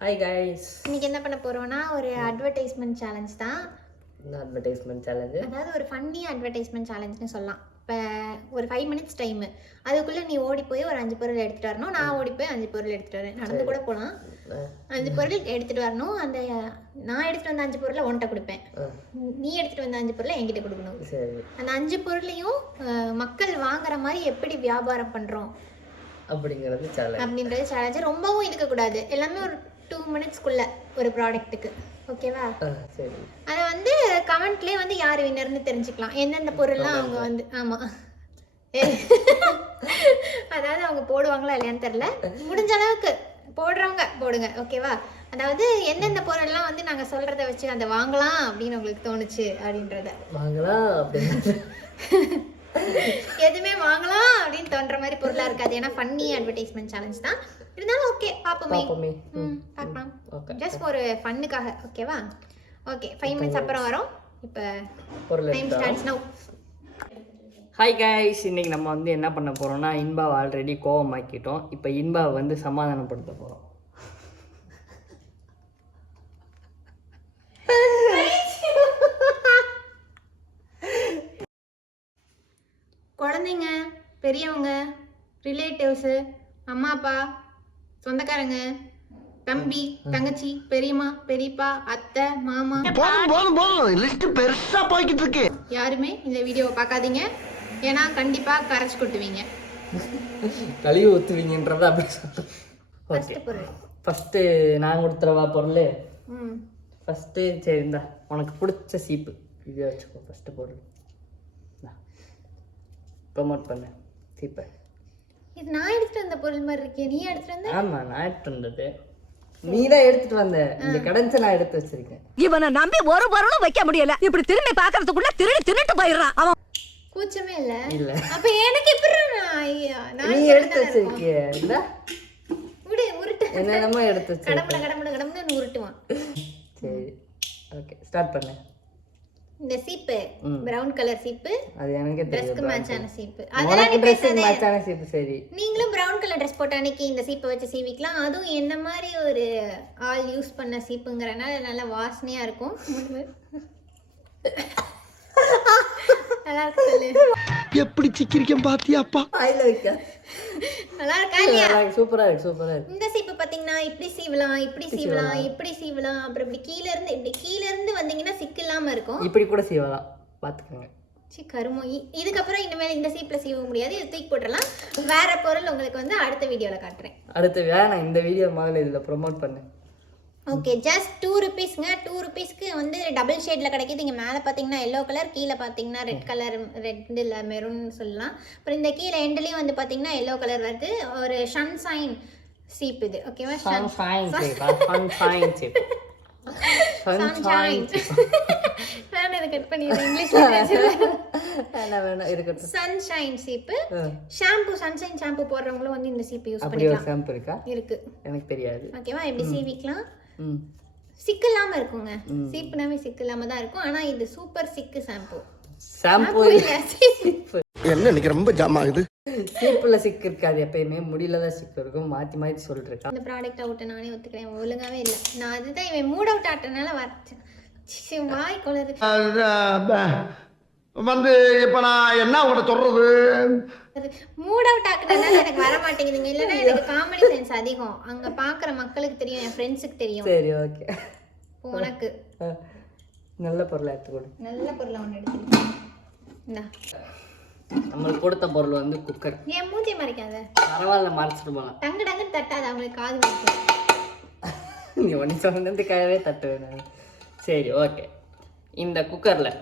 Hi guys. இன்னைக்கு என்ன பண்ண போறோம்னா ஒரு அட்வர்டைஸ்மெண்ட் சேலஞ்ச் தான். அட்வர்டைஸ்மெண்ட் சேலஞ்ச், அதாவது ஒரு ஃபன்னி அட்வர்டைஸ்மெண்ட் சேலஞ்ச்னு சொல்லலாம். இப்போ ஒரு 5 மினிட்ஸ் டைமு, அதுக்குள்ளே நீ ஓடி போய் ஒரு 5 பொருள் எடுத்துகிட்டு வரணும். நான் ஓடி போய் 5 பொருள் எடுத்துகிட்டு வரேன். நடந்து கூட போகலாம். 5 பொருள் எடுத்துகிட்டு வரணும். அந்த நான் எடுத்துகிட்டு வந்த 5 பொருளை உன்கிட்ட கொடுப்பேன். நீ எடுத்துகிட்டு வந்த 5 பொருளை என்கிட்ட கொடுக்கணும். அந்த 5 பொருளையும் மக்கள் வாங்குற மாதிரி எப்படி வியாபாரம் பண்ணுறோம் அப்படின்றது சேலஞ்சு. ரொம்பவும் இருக்கக்கூடாது, எல்லாமே ஒரு 2 மினிட்ஸ்க்குள்ள ஒரு ப்ராடக்ட்டுக்கு. ஓகேவா? அதை வந்து கமெண்ட்லேயே வந்து யார் வின்னர்னு தெரிஞ்சுக்கலாம். எந்தெந்த பொருள்லாம் அவங்க வந்து ஆமாம் அதாவது அவங்க போடுவாங்களா இல்லையான்னு தெரில. முடிஞ்ச அளவுக்கு போடுறவங்க போடுங்க. ஓகேவா? அதாவது எந்தெந்த பொருள்லாம் வந்து நாங்கள் சொல்கிறத வச்சு அதை வாங்கலாம் அப்படின்னு உங்களுக்கு தோணுச்சு அப்படின்றத எதுவுமே வாங்கலாம் அப்படின்னு தோன்ற மாதிரி பொருளாக இருக்காது. ஏன்னா ஃபன்னி அட்வர்டைஸ்மெண்ட் சேலஞ்ச் தான். இருந்தாலும் ஓகே, பார்ப்போமே. பார்க்கலாம், ஜஸ்ட் ஒரு ஃபன்னுக்காக. ஓகேவா? ஓகே, 5 மினிட்ஸ் அப்புறம் வரோம். இப்போ time starts now. Hi guys, இன்னைக்கு நம்ம வந்து என்ன பண்ண போகிறோம்னா, இன்பாவை ஆல்ரெடி கோவமாக்கிட்டோம். இப்போ இன்பாவை வந்து சமாதானப்படுத்த போகிறோம். குழந்தைங்க, பெரியவங்க, ரிலேட்டிவ்ஸு, அம்மா அப்பா, சொந்தக்காரங்க, தம்பி தங்கச்சி, பெரியம்மா பெரியப்பா, அத்தை மாமா, யாருமே இந்த வீடியோவை பார்க்காதீங்க. ஏன்னா கண்டிப்பா கரைச்சு கொட்டுவீங்க, கழிவு ஊற்றுவீங்கன்றத அப்படி சொல்லுங்க. ஃபஸ்ட்டு நான் கொடுத்துறவா பொருள். ஃபஸ்ட்டு சரி, இந்தா உனக்கு பிடிச்ச சீப்பு இதை வச்சுக்கோ. ஃபஸ்ட்டு பொருள் ப்ரொமோட் பண்ண சீப்பை. இது நான் எடுத்துட்டு வந்த பொருள் மாதிரி இருக்கே. நீ எடுத்துட்டு வந்த? ஆமா, நான் எடுத்துட்டு வந்தது. நீ தான் எடுத்துட்டு வந்த. இந்த கடன்ஸ் நான் எடுத்து வச்சிருக்கேன். இவனை நம்பி ஒரு பொருளும் வைக்க முடியல. இப்படி திரும்பி பாக்குறதுக்குள்ள திருட்டு போயிடுறான் அவன். கூச்சமே இல்ல. இல்ல அப்ப எனக்கு எப்படி? நீ எடுத்து வச்சிருக்கிய. இந்த உடு உருட்டு என்னென்னமோ எடுத்து வச்சிருக்க. கடமட உருட்டுவான். சரி, ஓகே, ஸ்டார்ட் பண்ணு. இந்த சீப்பு பிரவுன் கலர் சீப்பு, அது எனக்கு தெரியும். Dress-க்கு மேட்சான சீப்பு. அதெல்லாம் நீ Dress-க்கு மேட்சான சீப்பு. சரி, நீங்களும் பிரவுன் கலர் Dress போட்ட அன்னைக்கு இந்த சீப்பை வச்சு சீவிக்கலாம். அதுவும் என்ன மாதிரி ஒரு ஆல் யூஸ் பண்ண சீப்புங்கறனால நல்ல வாசனையா இருக்கும். நல்லா இருக்கு. எப்படி சிக்கிரிக்கம் பாத்தியாப்பா? வாயில வைக்க நல்லா இருக்கா இல்லையா? சூப்பரா இருக்கு, சூப்பரா இருக்கு. இந்த சீப்பு பாத்தீங்கன்னா இப்படி சீவலாம், இப்படி சீவலாம், இப்படி சீவலாம். அப்புறம் இப்படி கீழ இருந்து வந்தீங்கன்னா சிக்கு இல்லாம இருக்கும். இப்படி கூட சீவலாம், பாத்துக்கோங்க. கருமோ. இதுக்கப்புறம் இனிமேல் இந்த சீப்ல சீவ முடியாது, இது தூக்கி போட்டுடலாம். வேற பொருள் உங்களுக்கு வந்து அடுத்த வீடியோல காட்டுறேன். அடுத்த வேணாம், இந்த வீடியோ முதல்ல இதுல ப்ரோமோட் பண்ணு. Okay, just 2 rupeesங்க. 2 rupeesக்கு வந்து டபுள் ஷேட்ல கிடைக்குது. இங்கே மேலே பார்த்தீங்கன்னா எல்லோ கலர், கீழே பார்த்தீங்கன்னா ரெட் கலர், ரெட் இல்லை மெரூன் சொல்லலாம். அப்புறம் இந்த கீழே எண்ட்லேயும் வந்து பார்த்தீங்கன்னா எல்லோ கலர் வருது. ஒரு சன்ஷைன் சீப் இது. ஓகேவா? Sunshine cheap. சன்ஷைன். நான் இதை கட் பண்ணிடுறேன், இங்கிலீஷ்ல பேசுறேன். வேணாம் இருக்கட்டும். சன்ஷைன் சீப்பு. ஷாம்பு, சன்ஷைன் ஷாம்பு போடுறவங்களும் வந்து இந்த சீப்பு யூஸ் பண்ணிக்கலாம். அப்படியே ஷாம்பு இருக்கா? இருக்கு, எனக்கு தெரியாது. ஓகேவா? எப்படி சீவிக்கலாம், சிக்கு இல்லாம இருக்குங்க. சீப்புனாவே சிக்கு இல்லாம தான் இருக்கும். ஆனா இது சூப்பர் சிக்கு ஷாம்பு. என்ன இன்னைக்கு ரொம்ப ஜாம் ஆகுது. சீப்புல சிக்கு இருக்காது, எப்பயுமே முடியல தான் சிக்கு இருக்கும். மாத்தி மாத்தி சொல்றேன். இந்த ப்ராடக்ட் அவுட் நானே ஒத்துக்கிறேன், ஒழுங்காவே இல்லை. நான் அதுதான் இவன் மூட் அவுட் ஆட்டனால வரச்சேன். வாய் கொலது வந்து இப்ப நான் என்ன உங்கள்கிட்ட சொல்றது? மூட் அவுட் ஆக்குறதுனால எனக்கு வர மாட்டேங்குதுங்க. இல்லைன்னா எனக்கு காமெடி சென்ஸ் அதிகம். அங்க பாக்குற மக்களுக்கு தெரியும், என் ஃப்ரெண்ட்ஸுக்கு தெரியும். சரி, ஓகே. உனக்கு நல்ல பொருளை எடுத்துக்கொடு. நல்ல பொருளை ஒன்று எடுத்துக்கிட்டேன். நம்மளுக்கு கொடுத்த பொருள் வந்து குக்கர். என் மூஞ்சி மறைக்காத. பரவாயில்ல, மறைச்சிட்டு போகலாம். டங்கு டங்குன்னு தட்டாது, அவங்களுக்கு காது வலிக்கும். நீ ஒன்று சொன்னதுக்காகவே தட்டுவேன். சரி, ஓகே. இந்த குக்கரில்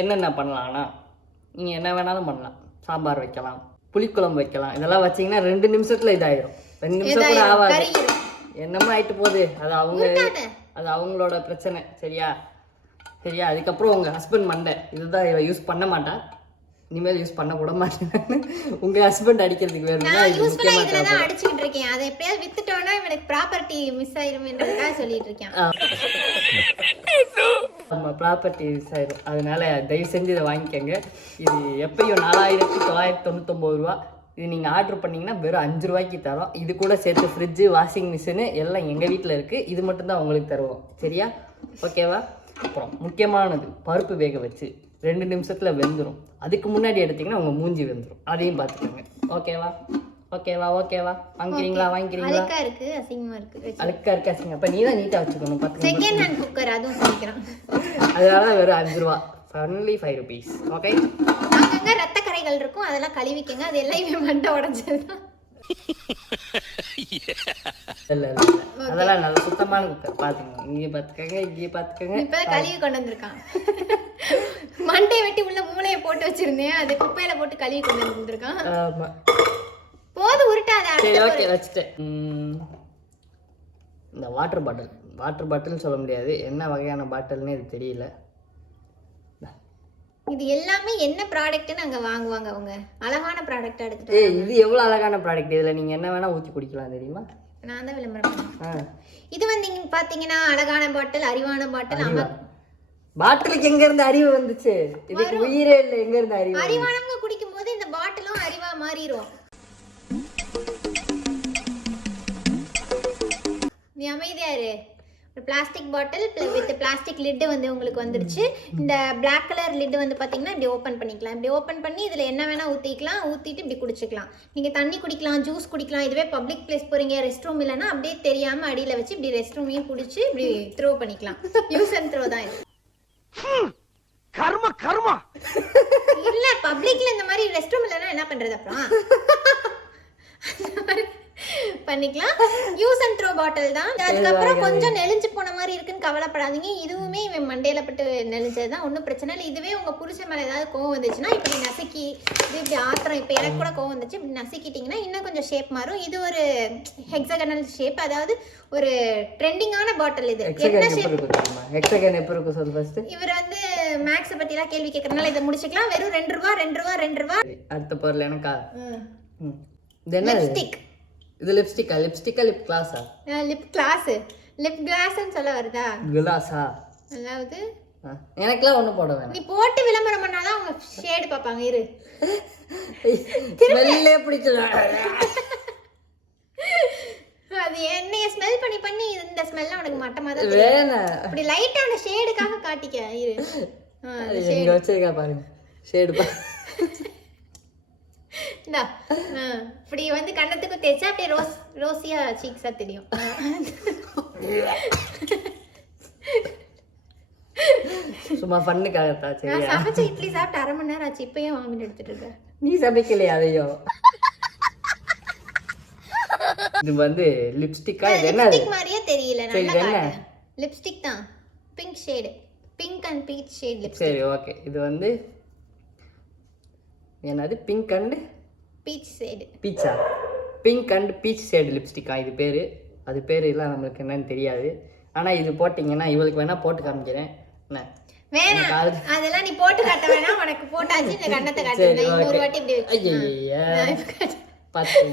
என்னென்ன பண்ணலாம்னா, நீங்கள் என்ன வேணாலும் பண்ணலாம். சாம்பார் வைக்கலாம், புளிக்குழம்பு வைக்கலாம். இதெல்லாம் வச்சிங்கன்னா 2 நிமிஷத்தில் இதாயிரும். 2 நிமிஷம் கூட ஆகாது. என்னமோ ஆயிட்டு போகுது. அது அவங்களோட பிரச்சனை. சரியா? அதுக்கப்புறம் உங்கள் ஹஸ்பண்ட் மண்டை இதுதான் யூஸ் பண்ண மாட்டான். இனிமேல் யூஸ் பண்ண கூட மாட்டேன். உங்க ஹஸ்பண்ட் அடிக்கிறதுக்கு வேணும்னா நான் யூஸ்ஃபுல்லா இதல தான் அடிச்சிட்டு இருக்கேன். அதை எப்படியாவது வித்துட்டோம்னா எனக்கு ப்ராப்பர்ட்டி மிஸ் ஆயிரும்ன்றதுக்காக சொல்லிட்டு இருக்கேன். நம்ம ப்ராப்பர்ட்டி மிஸ் ஆயிரும். அதனால தயவு செஞ்சு இதை வாங்கிக்கோங்க. இது எப்பயும் 4999 ரூபா. இது நீங்கள் ஆர்டர் பண்ணிங்கன்னா வெறும் 5 ரூபாய்க்கு தரோம். இது கூட சேர்த்து ஃப்ரிட்ஜு, வாஷிங் மிஷினு எல்லாம் எங்கள் வீட்டில் இருக்குது. இது மட்டும்தான் உங்களுக்கு தருவோம். சரியா? ஓகேவா? அப்புறம் முக்கியமானது, பருப்பு வேக வச்சு 2 நிமிஷத்தில் வெந்துடும். அதுக்கு முன்னாடி எடுத்திங்கன்னா உங்கள் மூஞ்சி வெந்துடும். அதையும் பார்த்துக்கோங்க. ஓகேவா? ஓகேவா? ஓகேவா? வாங்கிக்கிறீங்களா? வாங்கிக்கிறீங்களா? அழுக்கா இருக்கு, அசிங்கமா இருக்கு. அழுக்கா இருக்கு, அசிங்க. அப்போ நீ தான் நீட்டாக வச்சுக்கணும். பார்த்துக்கோங்க. செகண்ட் ஹேண்ட் குக்கர் அதுவும் சொல்லிக்கிறேன். அதனால தான் வெறும் 5 ரூபா. Only 5 rupees. ஓகே? அங்கங்க ரத்த கரைகள் இருக்கும், அதெல்லாம் கழுவிக்கங்க. அது எல்லாம் இவன் மண்டை உடைச்சது தான். இல்லை அதெல்லாம் நல்ல சுத்தமான குக்கர். பார்த்துக்கோங்க. இங்கே பார்த்துக்கோங்க, இங்கே பார்த்துக்கோங்க. இப்போ கழுவி கொண்டு வந்திருக்கான். மண்டையை வெட்டி உள்ள மூளையை போட்டு வச்சிருந்தேன், அது குப்பையில போட்டு கழுவி கொண்டு வந்திருக்கான். ஆமாம். போது உருட்டாத. சரி ஓகே வச்சுட்டேன். இந்த வாட்டர் பாட்டில் சொல்ல முடியாது, என்ன வகையான பாட்டில்னு இது தெரியல. இது எல்லாமே என்ன ப்ராடக்ட்னு அங்க வாங்குவாங்க அவங்க. அழகான ப்ராடக்ட் எடுத்துட்டு. இது எவ்வளோ அழகான ப்ராடக்ட். இதில் நீங்கள் என்ன வேணால் ஊற்றி குடிக்கலாம் தெரியுமா? நான் தான் விளம்பரம் பண்ணேன். இது வந்து நீங்க பாத்தீங்கன்னா அழகான பாட்டில், அறிவான பாட்டில். பாட்டிலுக்கு எங்க இருந்து அறிவு வந்துச்சு? இதுக்கு உயிரே இல்லை, எங்க இருந்து அறிவு? அறிவானவங்க குடிக்கும் போது இந்த பாட்டிலும் அறிவா மாறிடும். நீ அமைதியா இரு. ஒரு plastic bottle with plastic lid வந்து உங்களுக்கு வந்துருச்சு. இந்த பிளாக் கலர் லிட்டு வந்து பார்த்தீங்கன்னா இப்படி ஓப்பன் பண்ணிக்கலாம். இப்படி ஓப்பன் பண்ணி இதில் என்ன வேணால் ஊற்றிக்கலாம். ஊற்றிட்டு இப்படி குடிச்சிக்கலாம். நீங்கள் தண்ணி குடிக்கலாம், ஜூஸ் குடிக்கலாம். இதுவே பப்ளிக் பிளேஸ் போகிறீங்க, ரெஸ்ட் ரூம் இல்லைன்னா அப்படியே தெரியாமல் அடியில் வச்சு இப்படி ரெஸ்ட் ரூமையும் பிடிச்சி இப்படி த்ரோ பண்ணிக்கலாம். யூஸ் அண்ட் த்ரோ தான் இது. கர்மா இல்லை, பப்ளிக்ல இந்த மாதிரி ரெஸ்ட் ரூம் இல்லைன்னா என்ன பண்ணுறது அப்புறம் பண்ணிக்கலாம். யூஸ் அண்ட் த்ரோ பாட்டில் தான். அதுக்கப்புறம் கொஞ்சம் நெளிஞ்சு போன மாதிரி இருக்குன்னு கவலைப்படாதீங்க. இதுவுமே இவன் மண்டையில பட்டு நெளிஞ்சது தான், ஒன்றும் பிரச்சனை இல்லை. இதுவே உங்க புருஷன் மேலே ஏதாவது கோவம் வந்துச்சுன்னா இப்படி நசுக்கி இது இப்படி ஆத்திரம். இப்போ எனக்கு கூட கோவம் வந்துச்சு, இப்படி நசுக்கிட்டிங்கன்னா இன்னும் கொஞ்சம் ஷேப் மாறும். இது ஒரு ஹெக்ஸகனல் ஷேப், அதாவது ஒரு ட்ரெண்டிங்கான பாட்டில். இது என்ன ஷேப்? ஹெக்ஸகன் எப்படி இருக்கும் சொல்லு ஃபர்ஸ்ட். இவர் வந்து மேக்ஸ் பத்திலாம் கேள்வி கேட்கறதுனால இதை முடிச்சுக்கலாம். வெறும் 2 ரூபா 2 ரூபா. அடுத்த பொருள் எனக்கா? இது என்ன? லிப்ஸ்டிக். இது லிப்ஸ்டிக்கா? லிப் கிளாஸா? Lip gloss. லிப் கிளாஸ்னு சொல்ல வருதா? கிளாஸா? அதாவது எனக்குலாம் ஒன்றும் போட வேணாம். நீ போட்டு விளம்பரம் பண்ணாதான் அவங்க ஷேடு பார்ப்பாங்க. இரு, ஸ்மெல்லே பிடிக்கல. அது என்னைய ஸ்மெல் பண்ணி பண்ணி இந்த ஸ்மெல்ல உனக்கு மட்டமா தான் வேணாம். அப்படி லைட்டா அந்த ஷேடுக்காக காட்டிக்க. இரு, எங்க வச்சிருக்கா பாருங்க ஷேடு. இந்தா இப்படி வந்து கண்ணத்துக்கு தேய்ச்சா அப்படியே ரோசியா சீக்ஸா தெரியும். சும்மா பண்ணுக்காகத்தான். சரி, நான் சமைச்ச இட்லி சாப்பிட்டு 1/2 மணி நேரம் ஆச்சு, இப்பயும் வாமிட் எடுத்துட்டு இருக்க. நீ சமைக்கலையா அதையும்? இது வந்து லிப்ஸ்டிக்கா? இது என்ன? லிப்ஸ்டிக் மாதிரியே தெரியல. நல்லா காட்டு. லிப்ஸ்டிக் தான், pink shade, pink and peach shade lipstick. சரி ஓகே. இது வந்து என்னது? Pink and peach shade. பீச்சா? பிங்க் அண்ட் பீச் ஷேட் லிப்ஸ்டிக்கா இது பேர்? அது பேர் எல்லாம் நம்மளுக்கு என்னன்னு தெரியாது. ஆனால் இது போட்டிங்கன்னா இவளுக்கு வேணால் போட்டு காமிக்கிறேன். என்ன வேணாம், அதெல்லாம் நீ போட்டு காட்ட வேணாம். உனக்கு போட்டாச்சு, இந்த கண்ணத்தை காட்டு. இன்னொரு வாட்டி இப்படி வச்சு பார்த்து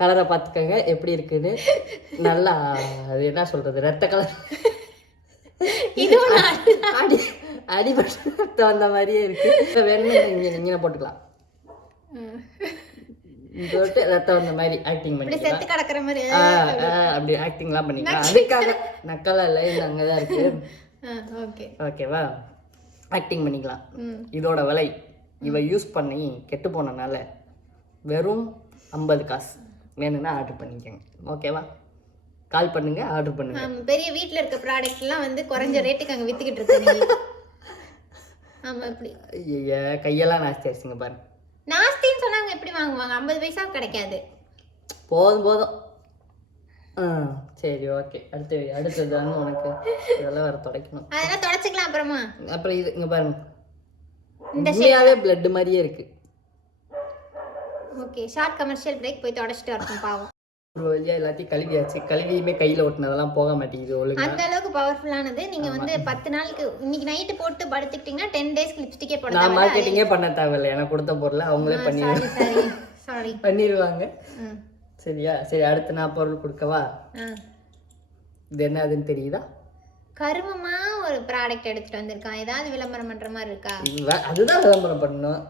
கலரை பார்த்துக்கோங்க எப்படி இருக்குன்னு. நல்லா அது என்ன சொல்கிறது, ரத்த கலர். இதுவும் அடிபட்டு வந்த மாதிரியே இருக்கு. வேணும் நீங்கள் போட்டுக்கலாம். போட்டு ரத்தம் வந்த மாதிரி ஆக்டிங் பண்ணிக்கலாம். செத்து கிடக்குற மாதிரி அப்படி ஆக்டிங்லாம் பண்ணிக்கலாம். அதுக்காக நக்கலா இல்லை, இது அங்கே தான் இருக்கு. ஓகே ஓகேவா? ஆக்டிங் பண்ணிக்கலாம். இதோட விலை இவ யூஸ் பண்ணி கெட்டு போனனால வெறும் 50 காசு. வேணும்னா ஆர்டர் பண்ணிக்கோங்க. ஓகேவா? கால் பண்ணுங்க, ஆர்டர் பண்ணுங்க. பெரிய வீட்டில் இருக்க ப்ராடக்ட் எல்லாம் வந்து குறைஞ்ச ரேட்டுக்கு அங்கே வித்துக்கிட்டு இருக்கீங்க. ஆமா, இப்படி ஐயா கையெல்லாம் நாஸ்தி ஆச்சுங்க பாருங்க. நாஸ்தின்னு சொன்னாங்க, எப்படி வாங்குவாங்க? 50 பைசா கிடைக்காது. போதும். சரி ஓகே. அடுத்தது வந்து உனக்கு இதெல்லாம் வேற துடைக்கணும். அதெல்லாம் துடைச்சிக்கலாம் அப்புறமா. அப்புறம் இது இங்க பாருங்க, உண்மையாவே பிளட் மாதிரியே இருக்கு. Okay, short commercial break. போய் தொடச்சிட்டு வரணும் பாவம். ஒரு வழியா எல்லாத்தையும் கழுவியாச்சு. கழுவியுமே கையில ஒட்டினதெல்லாம் போக மாட்டேங்குது ஒழுங்கா. அந்த அளவுக்கு பவர்ஃபுல்லானது. நீங்க வந்து 10 நாளுக்கு இன்னைக்கு நைட்டு போட்டு படுத்துக்கிட்டீங்கன்னா 10 டேஸ்க்கு லிப்ஸ்டிக்கே போட நான் மார்க்கெட்டிங்கே பண்ண தேவையில்லை. எனக்கு கொடுத்த பொருளை அவங்களே பண்ணிடுவாங்க. சரியா? சரி, அடுத்து நான் பொருள் கொடுக்கவா? இது என்ன அதுன்னு தெரியுதா? கருமமா ஒரு ப்ராடக்ட் எடுத்துட்டு வந்திருக்கான். ஏதாவது விளம்பரம் பண்ற மாதிரி இருக்கா? அதுதான் விளம்பரம் பண்ணணும்.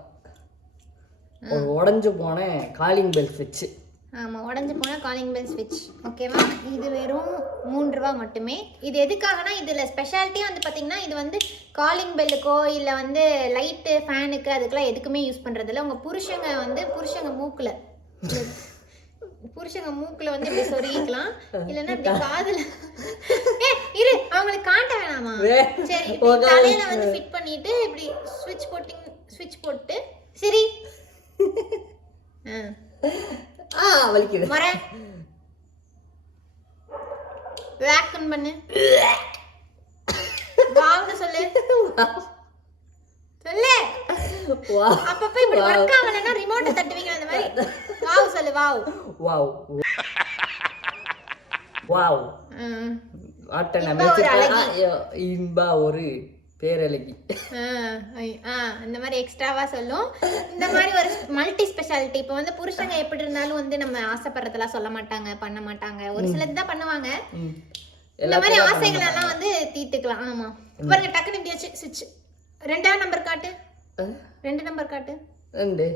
ஒரு உடஞ்சு போன காலிங் பெல் ஸ்விட்ச். ஆமாம், உடஞ்சி போனால் காலிங் பெல் ஸ்விட்ச். ஓகேவா? இது வெறும் 3 ரூபா மட்டுமே. இது எதுக்காகனா இதில் ஸ்பெஷாலிட்டியே வந்து பார்த்தீங்கன்னா இது வந்து காலிங் பெல்லுக்கோ இல்லை வந்து லைட்டு ஃபேனுக்கு அதுக்கெல்லாம் எதுக்குமே யூஸ் பண்ணுறதில்ல. உங்கள் புருஷங்க மூக்கில் வந்து இப்படி சொருகிக்கலாம், இல்லைன்னா இப்படி காதில் இரு அவங்களுக்கு காட்ட வேணாமா? சரி, தலையில வந்து ஃபிட் பண்ணிட்டு இப்படி ஸ்விட்ச் போட்டு சரி வலிக்குது. வரேன், வேக்கன் பண்ணு, வாவ்னு சொல்லு. அப்பப்ப இப்படி வர்க் ஆகலன்னா ரிமோட்டை தட்டுவீங்க அந்த மாதிரி. வாவ் சொல்லு, வாவ். Wow wow. இன்பா ஒரு பேரழகி. இந்த மாதிரி எக்ஸ்ட்ராவா சொல்லும். இந்த மாதிரி ஒரு மல்டி ஸ்பெஷாலிட்டி. இப்போ வந்து புருஷங்க எப்படி இருந்தாலும் வந்து நம்ம ஆசைப்படுறதெல்லாம் சொல்ல மாட்டாங்க, பண்ண மாட்டாங்க. ஒரு சிலது தான் பண்ணுவாங்க. இந்த மாதிரி ஆசைகள் எல்லாம் வந்து தீர்த்துக்கலாம். ஆமா, பாருங்க டக்குனு இப்படி வச்சு சுவிட்ச். 2ஆம் நம்பர் காட்டு, 2 நம்பர் காட்டு. 2.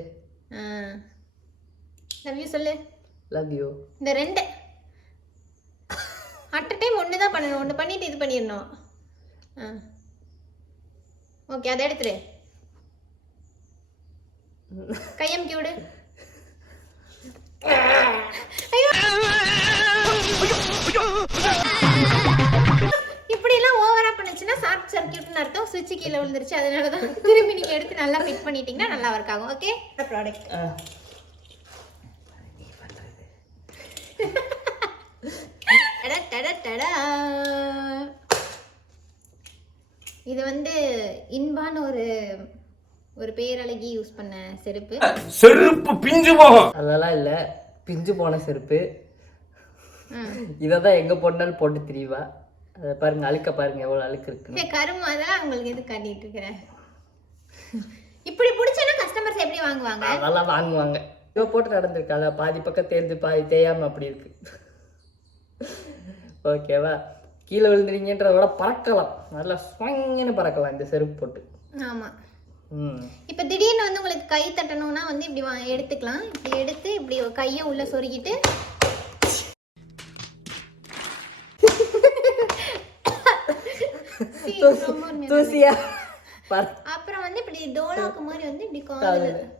லவ் யூ சொல்லு. Love you. இந்த 2 அட் அ டைம் ஒன்று தான் பண்ணணும். ஒன்று பண்ணிட்டு இது பண்ணிடணும். ஓகே, அதை எடுத்துரு. கையம் கியூடு. இப்படிலாம் ஓவரா பண்ணுச்சுன்னா ஷார்ட் சர்க்கியூட்னு அர்த்தம். சுவிட்ச் கீழே விழுந்துருச்சு. அதனால தான் திரும்பி நீங்கள் எடுத்து நல்லா ஃபிட் பண்ணிட்டீங்கன்னா நல்லா ஒர்க் ஆகும். ஓகே, ப்ராடக்ட் இது வந்து இன்பான ஒரு பேரழகி யூஸ் பண்ண செருப்பு பிஞ்சு போகும். அதெல்லாம் இல்ல, பிஞ்சு போன செருப்பு. இததான் எங்க பொண்ணால் போட்டு திரிவா. அதை பாருங்க, அழுக்க பாருங்க எவ்வளவு அழுக்கு இருக்கு. கரும்பு அதெல்லாம் உங்களுக்கு எது காட்டிட்டு இருக்கிறேன். இப்படி பிடிச்சனா கஸ்டமர்ஸ் எப்படி வாங்குவாங்க? அதெல்லாம் வாங்குவாங்க. இவ போட்டு நடந்திருக்காள, பாதி பக்கம் தேர்ந்து பாதி தேயாம அப்படி இருக்கு. ஓகேவா? கீழே விழுந்துறீங்கன்றத விட பறக்கலாம், நல்லா ஸ்வங்கன்னு பறக்கலாம் இந்த செருப்பு போட்டு. ஆமா. இப்போ திடீர்னு வந்து உங்களுக்கு கை தட்டணும்னா வந்து இப்படி எடுத்துக்கலாம். இப்படி எடுத்து இப்படி கையை உள்ள சொருகிட்டு அப்புறம் வந்து இப்படி டோலாக்கு மாதிரி வந்து இப்படி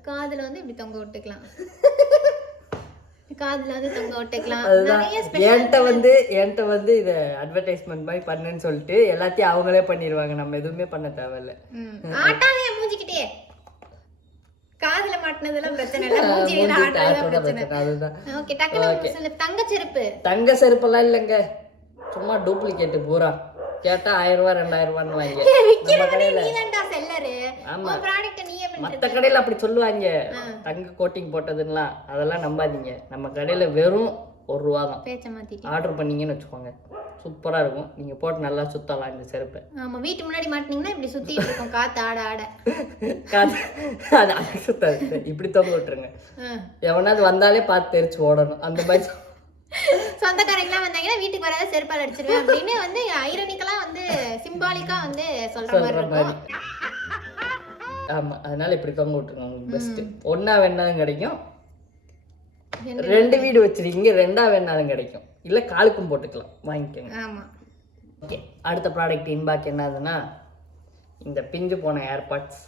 காதுல வந்து இப்படி தொங்க விட்டுக்கலாம். என்கிட்ட வந்து இத அட்வர்டைஸ்மெண்ட் மாதிரி பண்ணுன்னு சொல்லிட்டு எல்லாத்தையும் அவங்களே பண்ணிடுவாங்க. நம்ம எதுவுமே பண்ண தேவையில்ல. மூஞ்சிக்கிட்டே காதுல மாட்டினதெல்லாம் பிரச்சனை இல்ல, மூஞ்சில ஆட்டாதான் பிரச்சனை. அதுதான். ஓகே, டக்குனு சொல்லு. தங்க செருப்பெல்லாம் இல்லங்க, சும்மா டூப்ளிகேட் பூரா. கேட்டா 1000 ரூபாய் 2000 ரூபான்னு வாங்க. நம்ம கடையில மற்ற கடையில அப்படி சொல்லுவாங்க, தங்க கோட்டிங் போட்டதுன்னா. அதெல்லாம் நம்பாதீங்க. நம்ம கடையில வெறும் 1 ரூபா தான். ஆர்டர் பண்ணீங்கன்னு வச்சுக்கோங்க, சூப்பரா இருக்கும். நீங்க போட்டு நல்லா சுத்தலாம் இந்த செருப்பை. ஆமா, வீட்டு முன்னாடி மாட்டினீங்கன்னா இப்படி சுத்திட்டு இருக்கும், காத்து ஆட அது சுத்தாது. இப்படி தொங்க விட்டுருங்க. எவனாவது வந்தாலே பார்த்து தெரிச்சு ஓடணும். அந்த மாதிரி சொந்தக்காரங்களாம் வந்தாங்கன்னா வீட்டுக்கு வராத செருப்பால் அடிச்சிருவேன் அப்படின்னு வந்து ஐரனிக்கெல்லாம் வந்து சிம்பாலிக்கா வந்து சொல்ற மாதிரி இருக்கும். ஆமா, அதனால இப்படி தொங்க விட்டுருங்க. உங்களுக்கு பெஸ்ட். ஒன்னா வேணாலும் கிடைக்கும், 2 வீடு வச்சிருக்கீங்க 2ஆ வேணாலும் கிடைக்கும், இல்ல காலுக்கும் போட்டுக்கலாம், வாங்கிக்கோங்க. ஆமா. ஓகே, அடுத்த ப்ராடக்ட் இன்பாக் என்னதுன்னா இந்த பிஞ்சு போன ஏர்பாட்ஸ்.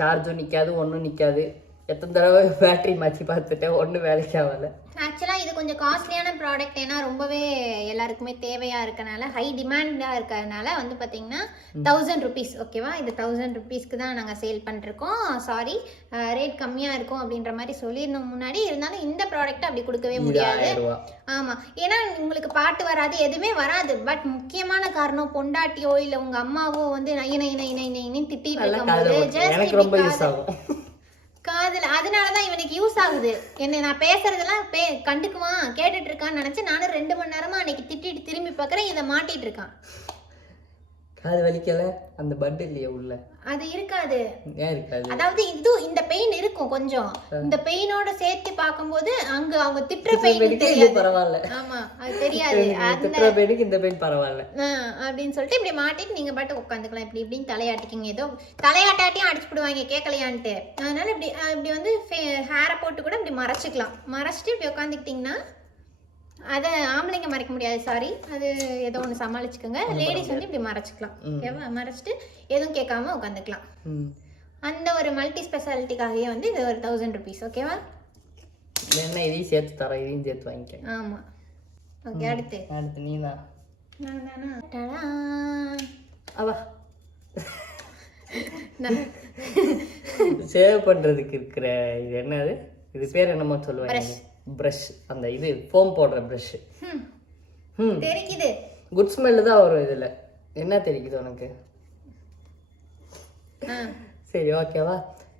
சார்ஜும் நிற்காது, ஒன்றும் நிற்காது. எத்தனை தடவை பேட்டரி மாற்றி பார்த்துட்டேன், ஒன்றும் வேலைக்கு ஆகலை. ஆக்சுவலாக இது கொஞ்சம் காஸ்ட்லியான ப்ராடக்ட். ஏன்னா ரொம்பவே எல்லாருக்குமே தேவையாக இருக்கனால, ஹை டிமாண்டாக இருக்கிறதுனால வந்து பார்த்தீங்கன்னா 1000 rupees. ஓகேவா? இது 1000 rupeesக்கு தான் நாங்கள் சேல் பண்ணிருக்கோம். சாரி, ரேட் கம்மியாக இருக்கும் அப்படின்ற மாதிரி சொல்லியிருந்தோம் முன்னாடி. இருந்தாலும் இந்த ப்ராடக்ட் அப்படி கொடுக்கவே முடியாது. ஆமாம், ஏன்னா உங்களுக்கு பாட்டு வராது, எதுவுமே வராது. பட் முக்கியமான காரணம், பொண்டாட்டியோ இல்லை உங்கள் அம்மாவோ வந்து நைன்னு திட்டிட்டு இருக்கும்போது ஜஸ்ட் காதுல, அதனாலதான் இவனுக்கு யூஸ் ஆகுது. என்ன நான் பேசுறதெல்லாம் கண்டுக்குவான், கேட்டுட்டு இருக்கான்னு நினைச்சு நானும் 2 மணி நேரமா அன்னைக்கு திட்டிட்டு திரும்பி பாக்குறேன். இதை மாட்டிட்டு இருக்கான். அது வலிக்கல அந்த பட் இல்லையே உள்ள அது இருக்காது. ஏன் இருக்காது? அதாவது இந்த பெயின் இருக்கும் கொஞ்சம். இந்த பெயினோட சேர்த்து பார்க்கும்போது அங்க அவங்க திட்டுற பெயின் இது தெரியாது. பரவாயில்ல. ஆமா அது தெரியாது. திட்டுற பெயினுக்கு இந்த பெயின் பரவாயில்ல அப்படின்னு சொல்லிட்டு இப்படி மாட்டிட்டு நீங்க பாட்டு உட்காந்துக்கலாம். இப்படி இப்படின்னு தலையாட்டிக்கிங்க. ஏதோ தலையாட்டாட்டியும் அடிச்சு போடுவாங்க கேட்கலையான்ட்டு. அதனால இப்படி வந்து ஹேரை போட்டு கூட இப்படி மறைச்சிக்கலாம். மறைச்சிட்டு இப்படி உட்காந்துக்கிட்டிங்கன்னா அதை ஆம்பளைங்க மறைக்க முடியாது, சாரி, அது ஏதோ ஒன்று சமாளிச்சுக்கோங்க. லேடிஸ் வந்து இப்படி மறைச்சிக்கலாம். ஓகேவா? மறைச்சிட்டு எதுவும் கேட்காம உட்காந்துக்கலாம். அந்த ஒரு மல்டி ஸ்பெஷாலிட்டிக்காகவே வந்து இது ஒரு 1000 rupees. ஓகேவா? என்ன இதையும் சேர்த்து தரேன், இதையும் சேர்த்து வாங்கிக்க. ஆமாம். ஓகே, அடுத்து நீ தான். நான் தானா? டடா. அவா சேவ் பண்ணுறதுக்கு இருக்கிற இது என்னது, இது பேர் என்னமோ சொல்லுவாங்க, ப்ரஷ். அந்த இது ஃபோம் போடுற ப்ரஷ். தெரிக்குது. குட் ஸ்மெல்லு தான் வரும் இதில். என்ன தெரிக்குது உனக்கு? சரி ஓகேவா?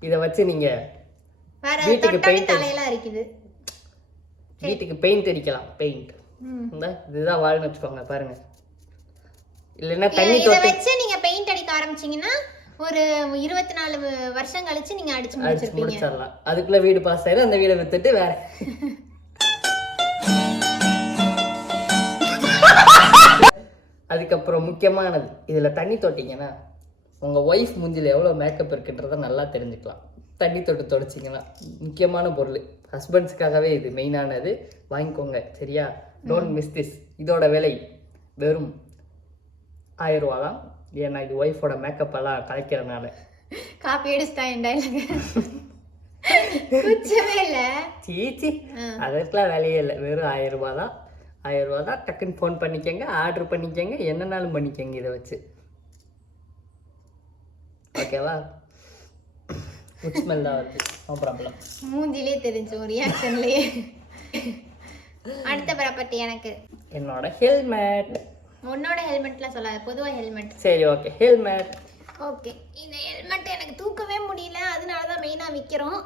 இதை வச்சு நீங்கள் வீட்டுக்கு பெயிண்ட் அடிக்கலாம். பெயிண்ட் இந்த இதுதான் வாழ்னு வச்சுக்கோங்க. பாருங்க, இல்லைன்னா தண்ணி வச்சு நீங்க பெயிண்ட் அடிக்க ஆரம்பிச்சீங்கன்னா ஒரு 24 வருஷம் கழிச்சு நீங்க அடிச்சு முடிச்சிடலாம். அதுக்குள்ள வீடு பாஸ் ஆயிடும். அந்த வீடை வித்துட்டு வேற அதுக்கப்புறம் முக்கியமானது, இதுல தண்ணி தொட்டிங்கன்னா உங்க ஒய்ஃப் மூஞ்சில எவ்வளவு மேக்கப் இருக்குன்றத நல்லா தெரிஞ்சுக்கலாம். தண்ணி தொட்டு தொடச்சிங்கன்னா முக்கியமான பொருள். ஹஸ்பண்ட்ஸுக்காகவே இது மெயினானது. வாங்கிக்கோங்க சரியா? Don't miss this. இதோட விலை வெறும் 1000 ரூபா தான். ஏன்னா இது ஒய்ஃபோட மேக்கப் எல்லாம் கலைக்கிறதுனால. காப்பி எடுத்துட்டாங்க. குச்சவே இல்லை. சீச்சி, அதற்கெல்லாம் வேலையே இல்லை. வெறும் 1000 ரூபா தான். 1000 ரூபா தான். டக்குன்னு ஃபோன் பண்ணிக்கோங்க, ஆர்டர் பண்ணிக்கோங்க, என்னன்னாலும் பண்ணிக்கோங்க இதை வச்சு. ஓகேவா? குட் ஸ்மெல் தான் வருது. No problem. மூஞ்சிலே தெரிஞ்சு ஒரு ரியாக்ஷன்லேயே. அடுத்த ப்ராப்பர்ட்டி எனக்கு என்னோட ஹெல்மெட். உன்னோட ஹெல்மெட்லாம் சொல்லாது, பொதுவாக ஹெல்மெட். சரி ஓகே, ஹெல்மெட். ஓகே, இந்த ஹெல்மெட் எனக்கு தூக்கவே முடியல, அதனால தான் மெயினாக விற்கிறோம்.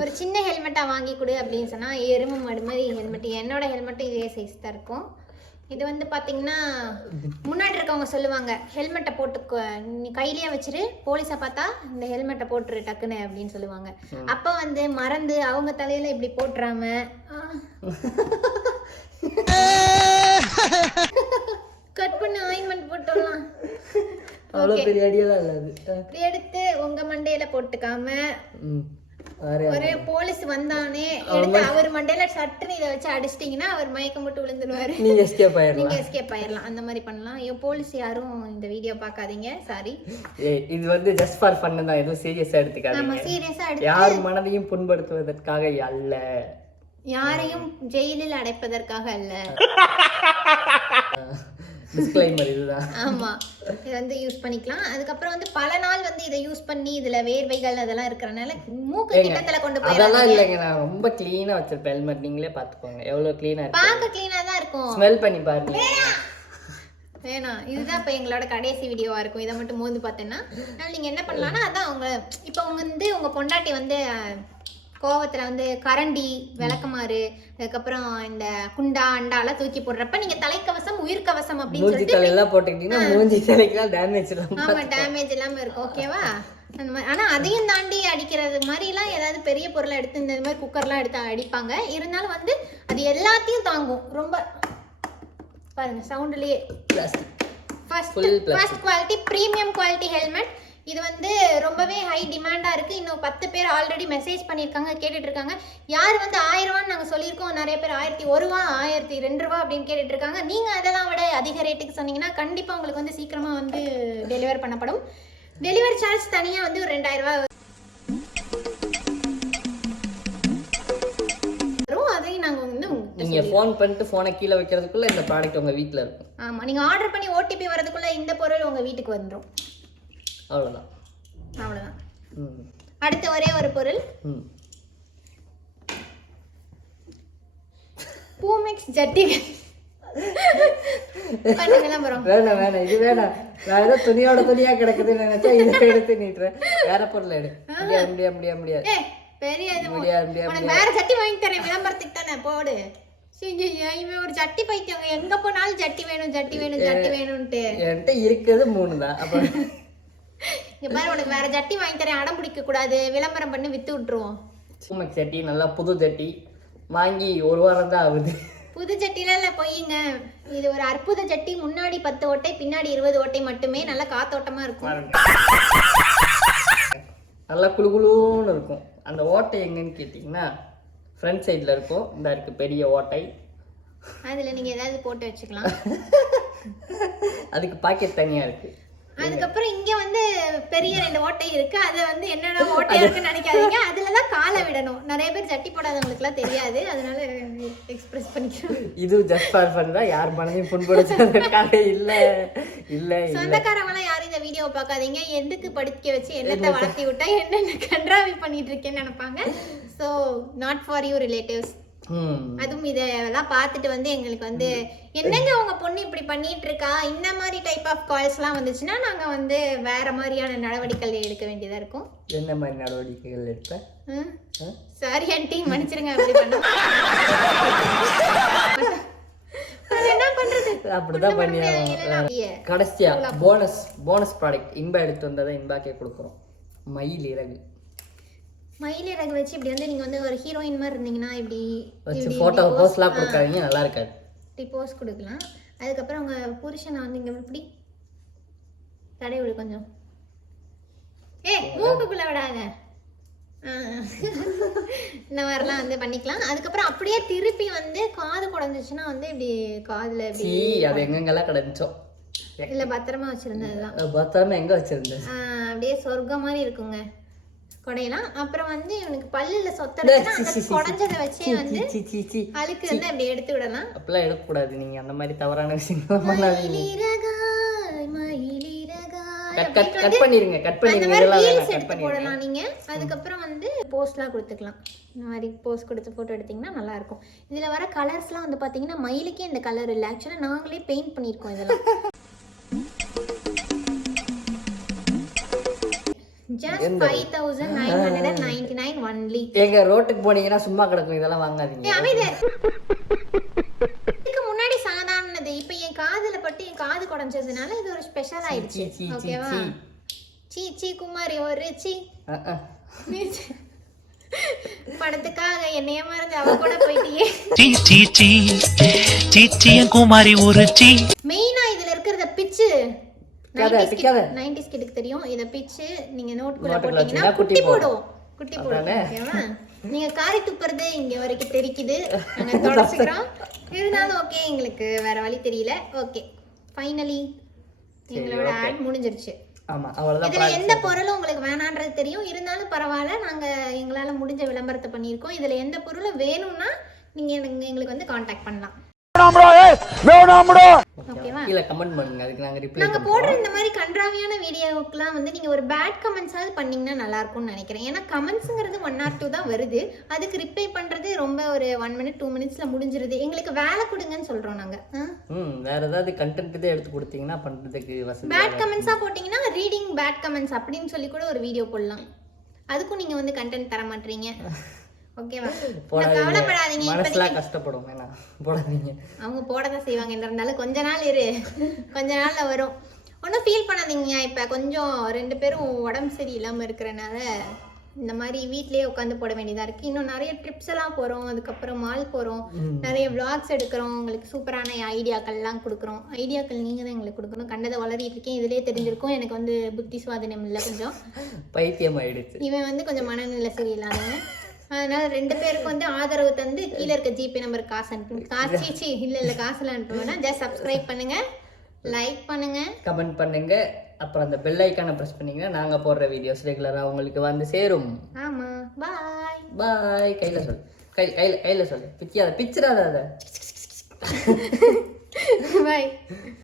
ஒரு சின்ன ஹெல்மெட்டாக வாங்கி கொடு அப்படின்னு சொன்னால் எருமை மாடு மாதிரி ஹெல்மெட். என்னோட ஹெல்மெட்டும் இதே சைஸ் தான் இருக்கும். இது வந்து பார்த்தீங்கன்னா முன்னாடி இருக்கவங்க சொல்லுவாங்க, ஹெல்மெட்டை போட்டு நீ கையிலேயே வச்சுரு, போலீஸை பார்த்தா இந்த ஹெல்மெட்டை போட்டுரு டக்குன்னு அப்படின்னு சொல்லுவாங்க. அப்போ வந்து மறந்து அவங்க தலையில் இப்படி போட்டுறாம கட் பண்ணி ஆயின்மெண்ட் போட்டுடலாம். அவ்வளோ பெரிய ஐடியாலாம் இல்லை அது. இப்படி எடுத்து உங்க மண்டையில போட்டுக்காம ஒரே போலீஸ் வந்தானே எடுத்து அவர் மண்டையில சட்டுன்னு இதை வச்சு அடிச்சிட்டிங்கன்னா அவர் மயக்கம் போட்டு விழுந்துருவாரு. நீங்க எஸ்கேப் ஆயிடலாம். அந்த மாதிரி பண்ணலாம். ஐயோ, போலீஸ் யாரும் இந்த வீடியோ பார்க்காதீங்க, சாரி. இது வந்து ஜஸ்ட் ஃபார் ஃபன் தான், எதுவும் சீரியஸா எடுத்துக்காதீங்க. ஆமா, சீரியஸா எடுத்து யார் மனதையும் புண்படுத்துவதற்காக அல்ல, யாரையும் ஜெயிலில் அடைப்பதற்காக அல்ல. டிஸ்க்ளைமர் இதுதான். ஆமா, இது வந்து யூஸ் பண்ணிக்கலாம். அதுக்கப்புறம் வந்து பல நாள் வந்து இதை யூஸ் பண்ணி இதுல வேர்வைகள் அதெல்லாம் இருக்கறனால மூக்கு கிட்டத்துல கொண்டு போய் அதெல்லாம் இல்லைங்க, நான் ரொம்ப க்ளீனா வச்சிருப்பேன் ஹெல்மெட். நீங்களே பாத்துக்கோங்க எவ்வளவு க்ளீனா இருக்கு. பார்க்க க்ளீனா தான் இருக்கும். ஸ்மெல் பண்ணி பாருங்க. வேணாம், இதுதான் இப்போ எங்களோட கடைசி வீடியோவா இருக்கும். இதை மட்டும் மோந்து பார்த்தேன்னா நீங்க என்ன பண்ணலாம்னா, அதான் உங்க இப்போ உங்க பொண்டாட்டி வந்து கோவத்துல வந்து கரண்டி, விளக்கமாறு, அதுக்கப்புறம் இந்த குண்டா அண்டாலாம் தூக்கி போடுறப்ப நீங்க தலைக்கவசம், உயிர்கவசம் அப்படின்னு சொல்லிட்டு தலையெல்லாம் போட்டுக்கிட்டீங்கன்னா மூஞ்சி தலைக்கெல்லாம் டேமேஜ் இல்லாம. ஆமா, டேமேஜ் இல்லாம இருக்கும். ஓகேவா? அந்த மாதிரி. ஆனா அதையும் தாண்டி அடிக்கிறது மாதிரிலாம் ஏதாவது பெரிய பொருளை எடுத்து இந்த மாதிரி குக்கர்லாம் எடுத்து அடிப்பாங்க. இருந்தாலும் வந்து அது எல்லாத்தையும் தாங்கும். ரொம்ப பாருங்க சவுண்ட்லயே. First quality, premium quality helmet. இது வந்து ரொம்பவே ஹை டிமாண்டாக இருக்குது. இன்னும் 10 பேர் ஆல்ரெடி மெசேஜ் பண்ணியிருக்காங்க, கேட்டுட்டு இருக்காங்க. யார் வந்து 1000 ரூபான்னு நாங்கள் சொல்லியிருக்கோம், நிறைய பேர் 1001 ரூபா, 1002 ரூபா அப்படின்னு கேட்டுட்டு இருக்காங்க. நீங்கள் அதெல்லாம் விட அதிக ரேட்டுக்கு சொன்னீங்கன்னா கண்டிப்பாக உங்களுக்கு வந்து சீக்கிரமாக வந்து டெலிவர் பண்ணப்படும். டெலிவரி சார்ஜ் தனியாக வந்து ஒரு 2000 ரூபா வரும். அதையும் நாங்கள் வந்து நீங்கள் ஃபோன் பண்ணிட்டு ஃபோனை கீழே வைக்கிறதுக்குள்ளே இந்த ப்ராடக்ட் உங்கள் வீட்டில் இருக்கும். ஆமாம், நீங்கள் ஆர்டர் பண்ணி ஓடிபி வரதுக்குள்ளே இந்த பொருள் உங்கள் வீட்டுக்கு வந்துடும். அவ்வளோதான். அடுத்த ஒரே ஒரு பொருள், பூமெக்ஸ் ஜட்டி. வேணாம், இது வேணாம். நான் ஏதோ துணியா கிடக்குதுன்னு நினைச்சா இதை எடுத்து நீட்டுறேன். வேற பொருள் எடு. முடியாது. பெரிய வேற சட்டி வாங்கி தரேன், விளம்பரத்துக்கு தானே போடு. ஐயா, இவன் ஒரு ஜட்டி பைத்தியங்க, எங்க போனாலும் ஜட்டி வேணும் ஜட்டி வேணும் ஜட்டி வேணும்ட்டு. என்கிட்ட இருக்கிறது 3 தான். அப்போ இங்க பாரு, உனக்கு வேற ஜட்டி வாங்கி தரேன், அடம் பிடிக்க கூடாது, விளம்பரம் பண்ணி வித்து விட்டுருவோம். பூமெக்ஸ் ஜட்டி நல்லா புது ஜட்டி வாங்கி 1 வாரம் தான் ஆகுது. புது ஜட்டிலாம் இல்லை, பொய்யுங்க. இது ஒரு அற்புத ஜட்டி. முன்னாடி 10 ஓட்டை, பின்னாடி 20 ஓட்டை மட்டுமே. நல்லா காத்தோட்டமா இருக்கும். நல்லா குளுகுளுன்னு இருக்கும். அந்த ஓட்டை எங்கன்னு கேட்டிங்கன்னா ஃப்ரண்ட் சைடில் இருக்கும். இந்த இருக்குது பெரிய ஓட்டை. அதில் நீங்கள் ஏதாவது போட்டு வச்சுக்கலாம். அதுக்கு பாக்கெட் தனியாக இருக்குது. அதுக்கப்புறம் இங்க வந்து பெரிய 2 ஓட்டை இருக்கு. அதை வந்து என்னென்ன ஓட்டையா இருக்குன்னு நினைக்காதீங்க. அதுலதான் காலை விடணும். நிறைய பேர் ஜட்டி போடாதவங்களுக்குலாம் தெரியாது, அதனால எக்ஸ்பிரஸ் பண்ணிக்கிறோம். இது ஜஸ்ட் ஃபார் ஃபன் தான். யார் மனதையும் புண்படுத்துறதுக்காக இல்லை. இல்லை சொந்தக்காரவங்களாம் யாரும் இந்த வீடியோ பார்க்காதீங்க. எதுக்கு படிக்க வச்சு என்னத்தை வளர்த்தி விட்டா என்னென்ன கன்றாவி பண்ணிட்டு இருக்கேன்னு நினைப்பாங்க. So not for you relatives. அதுவும் இதெல்லாம் பார்த்துட்டு வந்து எங்களுக்கு வந்து என்னங்க உங்க பொண்ணு இப்படி பண்ணிட்டு இருக்கா, இந்த மாதிரி டைப் ஆஃப் கால்ஸ்லாம் வந்துச்சுன்னா நாங்க வந்து வேற மாதிரியான நடவடிக்கைகள் எடுக்க வேண்டியதா இருக்கும். என்ன மாதிரி நடவடிக்கைகள் எடுத்த? சாரி ஆண்டி, மன்னிச்சிருங்க. அப்படி பண்ண என்ன பண்றது, அப்படிதான் பண்ணி. கடைசியா போனஸ் ப்ராடக்ட் இன்பா எடுத்து வந்ததை இன்பாக்கே கொடுக்குறோம். மயில் இறகு. மயில் இறகு வச்சு இப்படி வந்து நீங்க வந்து ஒரு ஹீரோயின் மாதிரி இருந்தீங்கன்னா இப்படி வச்சு போட்டோ போஸ்ட்லாம் கொடுக்காதீங்க, நல்லா இருக்காது. இப்படி போஸ் கொடுக்கலாம். அதுக்கப்புறம் உங்க புருஷனை வந்து இங்க இப்படி தடை விடு கொஞ்சம். மூக்குக்குள்ள விடாத. இந்த மாதிரிலாம் வந்து பண்ணிக்கலாம். அதுக்கப்புறம் அப்படியே திருப்பி வந்து காது குடஞ்சிச்சுன்னா வந்து இப்படி காதுல இப்படி. அது எங்கெங்கெல்லாம் கிடந்துச்சோ இல்ல பத்திரமா வச்சிருந்ததுதான். பத்திரமா எங்க வச்சிருந்தேன்? அப்படியே சொர்க்கம் மாதிரி இருக்குங்க கொடையெல்லாம். அப்புறம் வந்து இவனுக்கு பல்லுல சொத்தடிச்சுன்னா அந்த கொடைஞ்சதை வச்சே வந்து அழுக்கு வந்து அப்படி எடுத்து விடலாம். அப்படிலாம் எடுக்கக்கூடாது. நீங்க அந்த மாதிரி தவறான விஷயங்கள் பண்ணாதீங்க. கட் பண்ணிருங்க. போடலாம் நீங்க. அதுக்கப்புறம் வந்து போஸ்ட்லாம் கொடுத்துக்கலாம். இந்த மாதிரி போஸ்ட் கொடுத்து போட்டோ எடுத்தீங்கன்னா நல்லா இருக்கும். இதுல வர கலர்ஸ்லாம் வந்து பாத்தீங்கன்னா மயிலுக்கே இந்த கலர் இல்லை, ஆக்சுவலா நாங்களே பெயிண்ட் பண்ணிருக்கோம் இதெல்லாம். Just 5,999 only. எங்க ரோட்டுக்கு போனீங்கன்னா சும்மா கிடக்கும், இதெல்லாம் வாங்காதீங்க. இதுக்கு முன்னாடி சாதாரணது. இப்போ என் காதுல பட்டு என் காது குடஞ்சதுனால இது ஒரு ஸ்பெஷல் ஆயிடுச்சு. ஓகேவா? சீ குமாரி ஒரு படத்துக்காக என்னைய மறந்து அவ கூட போயிட்டியே. குமாரி ஒரு மெயினா இதுல இருக்கிறத பிச்சு 90s கிட்க்கு தெரியும். இத பிச்சு நீங்க நோட்குள்ள போட்டீங்கன்னா குட்டி போடும். ஓகேவா? நீங்க காரி துப்புறது இங்க வரைக்கும் தெரிக்குது, நாங்க தொடச்சுக்கிறோம். இருந்தாலும் ஓகே, எங்களுக்கு வேற வழி தெரியல. ஓகே, ஃபைனலி எங்களோட ஆட் முடிஞ்சிருச்சு. ஆமா, அவ்வளவுதான். இதுல எந்த பொருளும் உங்களுக்கு வேணான்றது தெரியும், இருந்தாலும் பரவாயில்ல, நாங்க எங்களால முடிஞ்ச விளம்பரத்தை பண்ணியிருக்கோம். இதுல எந்த பொருளும் வேணும்னா நீங்க எங்களுக்கு வந்து கான்டாக்ட் பண்ணலாம். கீழ கமெண்ட் பண்ணுங்க, அதுக்கு நாங்க ரிப்ளை நாங்க போடுற இந்த மாதிரி கன்றாவியான வீடியோக்குலாம் வந்து நீங்க ஒரு பேட் கமெண்ட்ஸாவது பண்ணீங்கன்னா நல்லா இருக்கும்னு நினைக்கிறேன். ஏன்னா கமெண்ட்ஸ்ங்கிறது 1 or 2 தான் வருது. அதுக்கு ரிப்ளை பண்றது ரொம்ப ஒரு 1 minute 2 minutesல முடிஞ்சிருது. எங்களுக்கு வேலை கொடுங்கன்னு சொல்றோம் நாங்க. வேற ஏதாவது கண்டென்ட் இதே எடுத்து கொடுத்தீங்கன்னா பண்றதுக்கு வசதி. பேட் கமெண்ட்ஸா போட்டீங்கன்னா ரீடிங் பேட் கமெண்ட்ஸ் அப்படின்னு சொல்லி கூட ஒரு வீடியோ போடலாம். அதுக்கும் நீங்க வந்து கண்டென்ட் தர மாட்டீங்க. ஓகேவா? கவலைப்படாதீங்க, மனசுலாம் கஷ்டப்படும். வேணா போடாதீங்க. அவங்க போடதான் செய்வாங்க. இருந்தாலும் கொஞ்ச நாள் இரு, கொஞ்ச நாள்ல வரும். ஒன்றும் ஃபீல் பண்ணாதீங்க. இப்போ கொஞ்சம் 2 பேரும் உடம்பு சரியில்லாமல் இருக்கிறனால இந்த மாதிரி வீட்லயே உட்காந்து போட வேண்டியதா இருக்கு. இன்னும் நிறைய ட்ரிப்ஸ் எல்லாம் போறோம், அதுக்கப்புறம் மால் போறோம், நிறைய விளாக்ஸ் எடுக்கிறோம், உங்களுக்கு சூப்பரான ஐடியாக்கள்லாம் கொடுக்குறோம். ஐடியாக்கள் நீங்க தான் எங்களுக்கு கொடுக்கணும். கண்டதை வளரிட்டு இருக்கேன், இதுலயே தெரிஞ்சிருக்கும். எனக்கு வந்து புத்தி சுவாதனம் இல்லை, கொஞ்சம் பைத்தியம் ஆயிடுச்சு. இவன் வந்து கொஞ்சம் மனநிலை சரியில்லாதவன். அதனால 2 பேருக்கு வந்து ஆதரவு தந்து கீழே இருக்க ஜிபே நம்பருக்கு காசு அனுப்புங்க. காசு இல்லை காசுலாம் அனுப்புவேன்னா ஜஸ்ட் சப்ஸ்கிரைப் பண்ணுங்க, லைக் பண்ணுங்க, கமெண்ட் பண்ணுங்க. அப்புறம் அந்த பெல் ஐக்கானை பிரஸ் பண்ணீங்கன்னா நாங்க போடுற வீடியோஸ் ரெகுலரா உங்களுக்கு வந்து சேரும். ஆமா, பாய் பாய். கையில சொல்லு, கையில சொல்லு. பிச்சிராத, பிச்சிராத. பாய்.